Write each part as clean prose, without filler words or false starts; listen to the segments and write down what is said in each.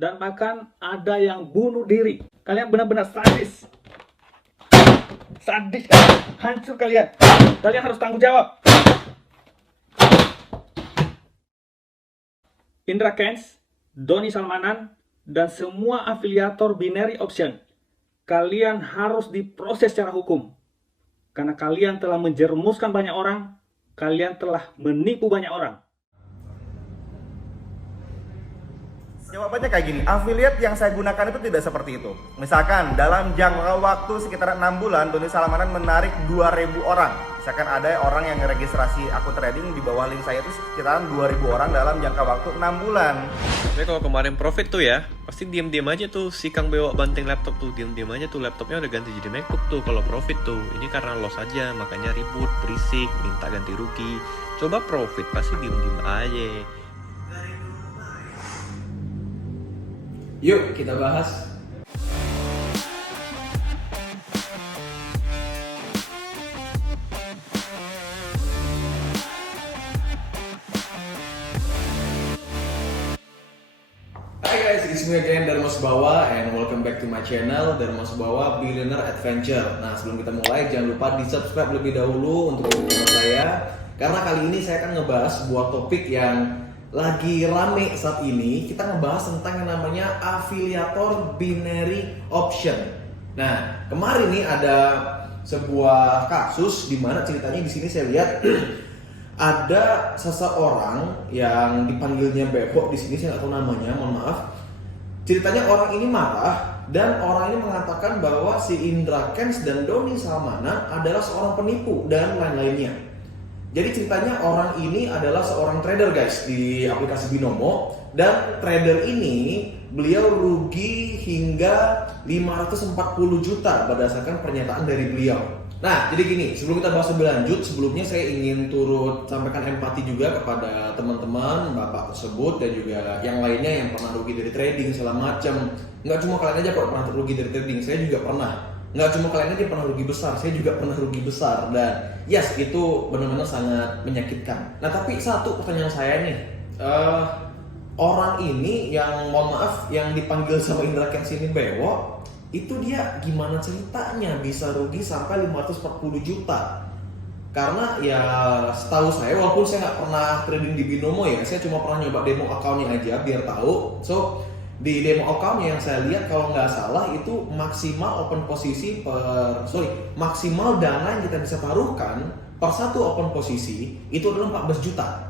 dan bahkan ada yang bunuh diri. Kalian benar-benar sadis. Sadis kalian, hancur kalian. Kalian harus tanggung jawab. Indra Kents, Doni Salmanan, dan semua afiliator binary option, kalian harus diproses secara hukum. Karena kalian telah menjerumuskan banyak orang, kalian telah menipu banyak orang. Jawabannya kayak gini, affiliate yang saya gunakan itu tidak seperti itu. Misalkan dalam jangka waktu sekitar 6 bulan, Doni Salmanan menarik 2.000 orang. Misalkan ada orang yang registrasi akun trading di bawah link saya itu sekitaran 2.000 orang dalam jangka waktu 6 bulan. Tapi kalau kemarin profit tuh ya, pasti diam-diam aja tuh si Kang bawa banting laptop tuh, diam-diam aja tuh laptopnya udah ganti jadi MacBook tuh kalau profit tuh. Ini karena loss aja, makanya ribut, berisik, minta ganti rugi. Coba profit pasti diam-diam aja. Yuk kita bahas. Hai guys, it's me again Dharma Subawa and welcome back to my channel Dharma Subawa Billionaire Adventure. Nah sebelum kita mulai jangan lupa di subscribe lebih dahulu untuk channel saya, karena kali ini saya akan ngebahas sebuah topik yang lagi rame saat ini. Kita ngebahas tentang yang namanya afiliator binary option. Nah, kemarin nih ada sebuah kasus di mana ceritanya di sini saya lihat ada seseorang yang dipanggilnya Bebok di sini, saya nggak tahu namanya, mohon maaf. Ceritanya orang ini marah dan orang ini mengatakan bahwa si Indra Kents dan Doni Salmanan adalah seorang penipu dan lain-lainnya. Jadi ceritanya orang ini adalah seorang trader guys di aplikasi Binomo, dan trader ini beliau rugi hingga 540 juta berdasarkan pernyataan dari beliau. Nah jadi gini, sebelum kita bahas lebih lanjut, sebelumnya saya ingin turut sampaikan empati juga kepada teman-teman bapak tersebut dan juga yang lainnya yang pernah rugi dari trading segala macam. Nggak cuma kalian aja kok pernah rugi dari trading, saya juga pernah. Nggak cuma kalian aja pernah rugi besar, saya juga pernah rugi besar, dan yes itu benar-benar sangat menyakitkan. Nah tapi satu pertanyaan saya nih, orang ini yang mohon maaf yang dipanggil sama Indra Kents ini Bewok, itu dia gimana ceritanya bisa rugi sampai 540 juta? Karena ya setahu saya, walaupun saya nggak pernah trading di Binomo ya, saya cuma pernah nyoba demo account-nya aja biar tahu. So di demo account-nya yang saya lihat kalau nggak salah itu maksimal open posisi maksimal dana yang kita bisa taruhkan per satu open posisi itu adalah 14 juta.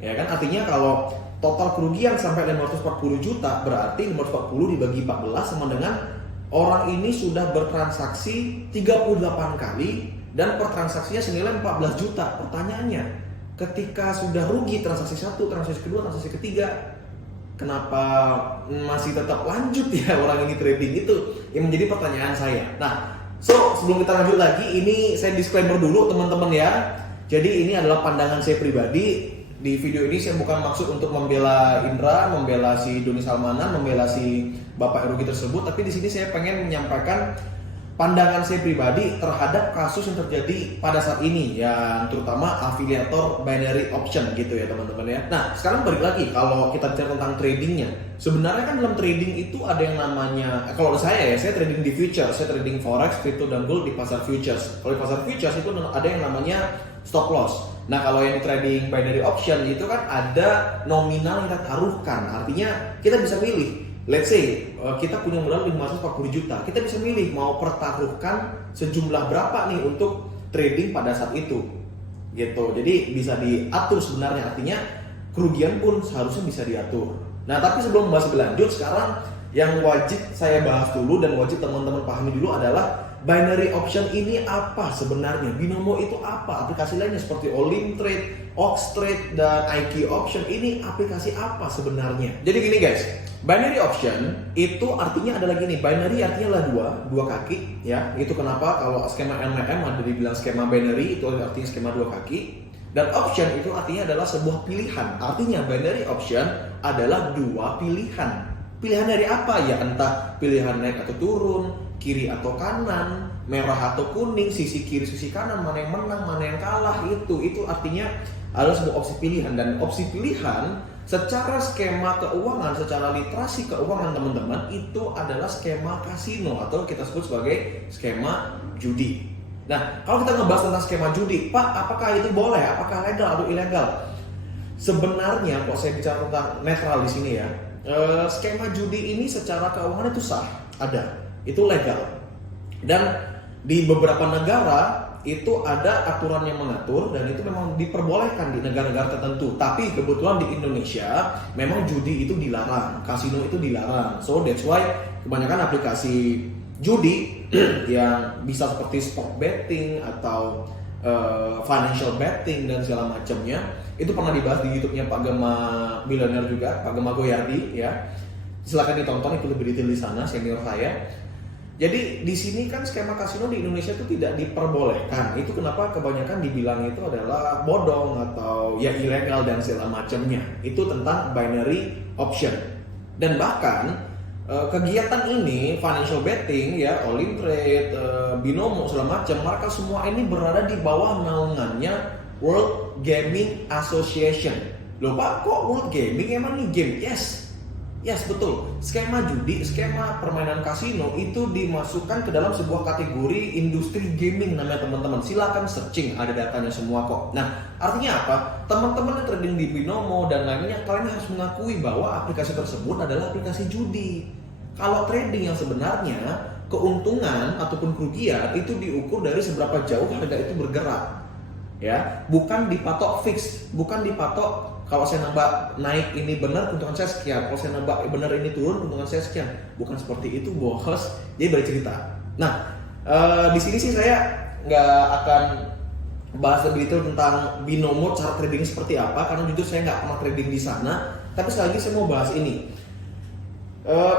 Ya kan, artinya kalau total kerugian sampai 540 juta berarti 540 dibagi 14 sama dengan orang ini sudah bertransaksi 38 kali dan per transaksinya senilai 14 juta. Pertanyaannya, ketika sudah rugi transaksi 1, transaksi kedua, transaksi ketiga, kenapa masih tetap lanjut ya orang ini trading? Itu yang menjadi pertanyaan saya. Nah, so sebelum kita lanjut lagi, ini saya disclaimer dulu teman-teman ya. Jadi ini adalah pandangan saya pribadi. Di video ini saya bukan maksud untuk membela Indra, membela si Doni Salmanan, membela si Bapak Rugi tersebut, tapi di sini saya pengen menyampaikan pandangan saya pribadi terhadap kasus yang terjadi pada saat ini, yang terutama afiliator binary option gitu ya teman-teman ya. Nah sekarang balik lagi, kalau kita bicara tentang tradingnya, sebenarnya kan dalam trading itu ada yang namanya, kalau saya ya, saya trading di futures, saya trading forex, crypto dan gold di pasar futures. Kalau di pasar futures itu ada yang namanya stop loss. Nah kalau yang di trading binary option itu kan ada nominal yang kita taruhkan, artinya kita bisa milih. Let's say kita punya modal 540 juta, kita bisa milih mau pertaruhkan sejumlah berapa nih untuk trading pada saat itu, gitu. Jadi bisa diatur sebenarnya, artinya kerugian pun seharusnya bisa diatur. Nah tapi sebelum membahas lebih lanjut, sekarang yang wajib saya bahas dulu dan wajib teman-teman pahami dulu adalah binary option ini apa sebenarnya? Binomo itu apa? Aplikasi lainnya seperti Olimtrade, Oxtrade, dan IQ Option ini aplikasi apa sebenarnya? Jadi gini guys, binary option itu artinya adalah gini, binary artinya adalah dua kaki ya. Itu kenapa kalau skema NMM ada dibilang skema binary, itu artinya skema dua kaki. Dan option itu artinya adalah sebuah pilihan. Artinya binary option adalah dua pilihan. Pilihan dari apa ya? Entah pilihan naik atau turun, kiri atau kanan, merah atau kuning, sisi kiri, sisi kanan, mana yang menang, mana yang kalah, itu artinya adalah sebuah opsi pilihan. Dan opsi pilihan secara skema keuangan, secara literasi keuangan teman-teman, itu adalah skema kasino atau kita sebut sebagai skema judi. Nah, kalau kita ngebahas tentang skema judi, Pak, apakah itu boleh? Apakah legal atau ilegal? Sebenarnya, kalau saya bicara tentang netral di sini ya, skema judi ini secara keuangan itu sah, ada, itu legal. Dan di beberapa negara itu ada aturan yang mengatur dan itu memang diperbolehkan di negara-negara tertentu. Tapi kebetulan di Indonesia memang judi itu dilarang, kasino itu dilarang. So that's why kebanyakan aplikasi judi yang bisa seperti sport betting atau financial betting dan segala macamnya itu pernah dibahas di YouTube-nya Pak Gema Billionaire juga, Pak Gema Goyardi ya. Silakan ditonton, itu lebih detail di sana, senior saya. Jadi di sini kan skema kasino di Indonesia itu tidak diperbolehkan. Itu kenapa kebanyakan dibilang itu adalah bodong atau ya ilegal dan segala macamnya. Itu tentang binary option. Dan bahkan kegiatan ini financial betting ya, all in trade, binomo segala macam, mereka semua ini berada di bawah naungannya World Gaming Association. Loh Pak, kok World Gaming emang nih game? Yes, betul. Skema judi, skema permainan kasino itu dimasukkan ke dalam sebuah kategori industri gaming namanya teman-teman. Silakan searching, ada datanya semua kok. Nah, artinya apa? Teman-teman yang trading di binomo dan lainnya, kalian harus mengakui bahwa aplikasi tersebut adalah aplikasi judi. Kalau trading yang sebenarnya, keuntungan ataupun kerugian itu diukur dari seberapa jauh harga itu bergerak. Ya, bukan dipatok fix, bukan dipatok kalau saya nambah naik ini benar keuntungan saya sekian, kalau saya nambah benar ini turun keuntungan saya sekian. Bukan seperti itu bos. Jadi balik cerita. Nah, di sini sih saya nggak akan bahas lebih detail tentang binomo, cara trading seperti apa, karena jujur saya nggak pernah trading di sana. Tapi sekali lagi saya mau bahas ini.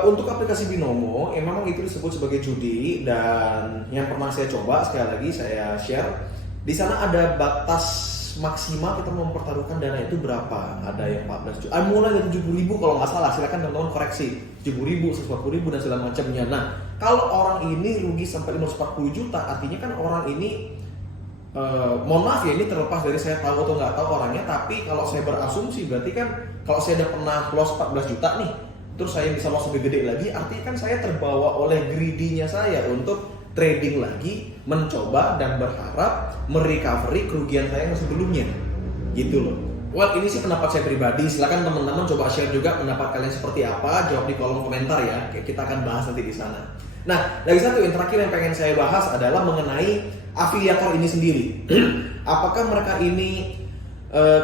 Untuk aplikasi binomo, memang itu disebut sebagai judi, dan yang pernah saya coba sekali lagi saya share. Di sana ada batas maksimal kita mempertaruhkan dana itu berapa? Ada yang 14 juta, mulai dari 70.000 kalau nggak salah. Silakan teman-teman koreksi, 70.000, 140.000 dan segala macamnya. Nah, kalau orang ini rugi sampai 540 juta, artinya kan orang ini mohon maaf ya, ini terlepas dari saya tahu atau nggak tahu orangnya, tapi kalau saya berasumsi berarti kan kalau saya udah pernah loss 14 juta nih, terus saya bisa loss lebih gede lagi, artinya kan saya terbawa oleh greedy-nya saya untuk trading lagi, mencoba dan berharap merecovery kerugian saya yang sebelumnya, gitu loh. Well, ini sih pendapat saya pribadi. Silakan teman-teman coba share juga pendapat kalian seperti apa, jawab di kolom komentar ya. Kita akan bahas nanti di sana. Nah, lagi satu yang terakhir yang pengen saya bahas adalah mengenai afiliator ini sendiri. Apakah mereka ini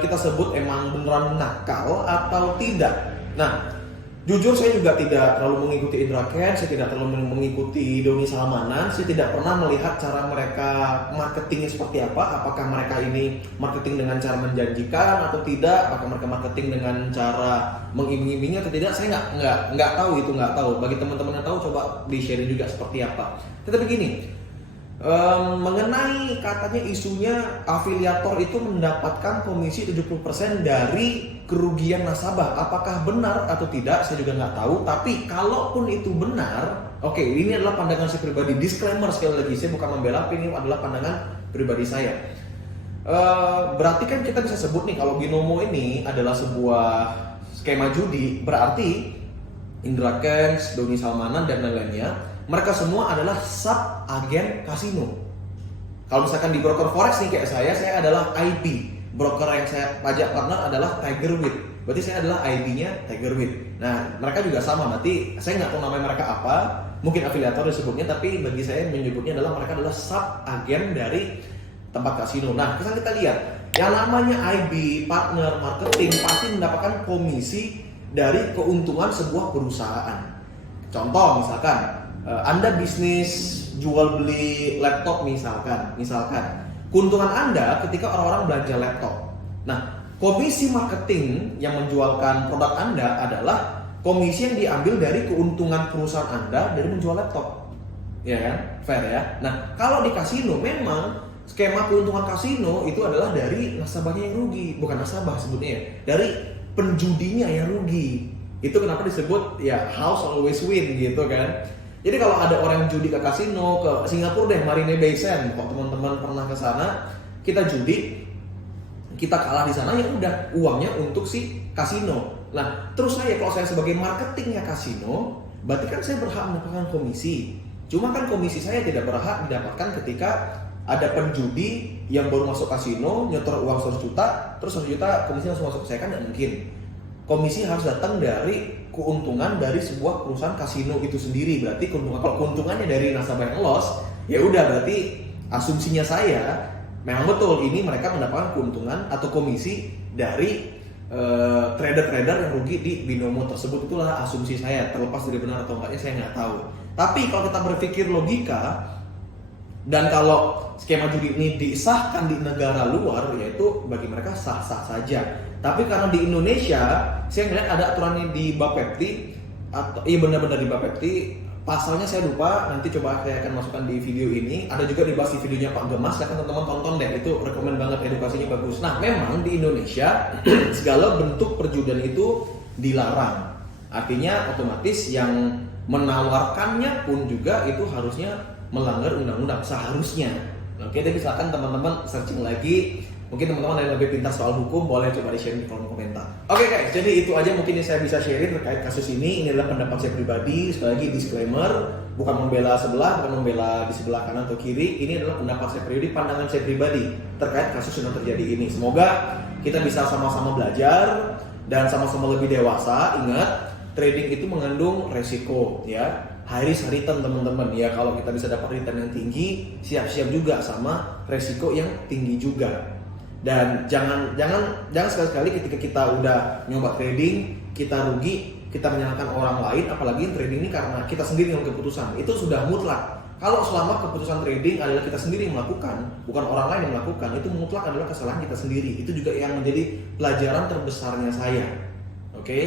kita sebut emang beneran nakal atau tidak? Nah, jujur saya juga tidak terlalu mengikuti Indra Ken, saya tidak terlalu mengikuti Doni Salmanan, saya tidak pernah melihat cara mereka marketingnya seperti apa. Apakah mereka ini marketing dengan cara menjanjikan atau tidak? Apakah mereka marketing dengan cara mengiming-imingnya atau tidak? Saya nggak tahu itu, nggak tahu. Bagi teman-teman yang tahu coba di-share juga seperti apa. Tetapi gini, mengenai katanya isunya afiliator itu mendapatkan komisi 70% dari kerugian nasabah. Apakah benar atau tidak saya juga nggak tahu. Tapi kalaupun itu benar, oke, ini adalah pandangan saya pribadi. Disclaimer sekali lagi, saya bukan membela, ini adalah pandangan pribadi saya. Berarti kan kita bisa sebut nih kalau binomo ini adalah sebuah skema judi, berarti Indra Kents, Doni Salmanan dan lain-lainnya, mereka semua adalah sub agen kasino. Kalau misalkan di broker forex nih kayak saya adalah IB. Broker yang saya pajak partner adalah Tiger Woods. Berarti saya adalah IB-nya Tiger Woods. Nah, mereka juga sama. Berarti saya nggak tahu namanya mereka apa. Mungkin afiliator disebutnya, tapi bagi saya menyebutnya adalah mereka adalah sub agen dari tempat kasino. Nah, kita lihat yang namanya IB, partner, marketing pasti mendapatkan komisi dari keuntungan sebuah perusahaan. Contoh misalkan Anda bisnis jual beli laptop misalkan keuntungan Anda ketika orang-orang belanja laptop. Nah, komisi marketing yang menjualkan produk Anda adalah komisi yang diambil dari keuntungan perusahaan Anda dari menjual laptop. Ya kan? Fair ya? Nah, kalau di kasino memang skema keuntungan kasino itu adalah dari nasabahnya yang rugi, bukan nasabah sebetulnya, dari penjudinya yang rugi. Itu kenapa disebut ya house always win gitu kan. Jadi kalau ada orang judi ke kasino, ke Singapura deh, Marina Bay Sands, kalau teman-teman pernah ke sana, kita judi, kita kalah di sana, ya udah uangnya untuk si kasino. Nah, terus kalau saya sebagai marketingnya kasino, berarti kan saya berhak mendapatkan komisi. Cuma kan komisi saya tidak berhak didapatkan ketika ada penjudi yang baru masuk kasino, nyetor uang 100 juta, terus 100 juta komisi langsung masuk ke saya, kan tidak mungkin. Komisi harus datang dari keuntungan dari sebuah perusahaan kasino itu sendiri. Berarti kalau keuntungannya dari nasabah yang loss, ya udah berarti asumsinya saya memang betul ini mereka mendapatkan keuntungan atau komisi dari trader-trader yang rugi di binomo tersebut. Itulah asumsi saya, terlepas dari benar atau enggaknya saya nggak tahu. Tapi kalau kita berpikir logika, dan kalau skema judi ini disahkan di negara luar, yaitu bagi mereka sah-sah saja. Tapi karena di Indonesia, saya ngeliat ada aturannya di Bapepti, atau iya benar-benar di Bapepti, pasalnya saya lupa, nanti coba saya akan masukkan di video ini. Ada juga dibahas di videonya Pak Gemas, silahkan teman-teman tonton deh, itu rekomen banget, edukasinya bagus. Nah, memang di Indonesia segala bentuk perjudian itu dilarang. Artinya otomatis yang menawarkannya pun juga itu harusnya melanggar undang-undang seharusnya. Oke, jadi silakan teman-teman searching lagi. Mungkin teman-teman yang lebih pintar soal hukum boleh coba di-share di kolom komentar. Oke guys, jadi itu aja mungkin yang saya bisa sharing terkait kasus ini. Ini adalah pendapat saya pribadi. Sekali lagi disclaimer, bukan membela sebelah, bukan membela di sebelah kanan atau kiri. Ini adalah pendapat saya pribadi, pandangan saya pribadi terkait kasus yang terjadi ini. Semoga kita bisa sama-sama belajar dan sama-sama lebih dewasa. Ingat, trading itu mengandung resiko, ya. High risk high return teman-teman, ya. Kalau kita bisa dapat return yang tinggi, siap-siap juga sama resiko yang tinggi juga. Dan jangan sekali-sekali ketika kita udah nyoba trading, kita rugi, kita menyalahkan orang lain, apalagi trading ini karena kita sendiri yang keputusan. Itu sudah mutlak. Kalau selama keputusan trading adalah kita sendiri yang melakukan, bukan orang lain yang melakukan, itu mutlak adalah kesalahan kita sendiri. Itu juga yang menjadi pelajaran terbesarnya saya. Oke?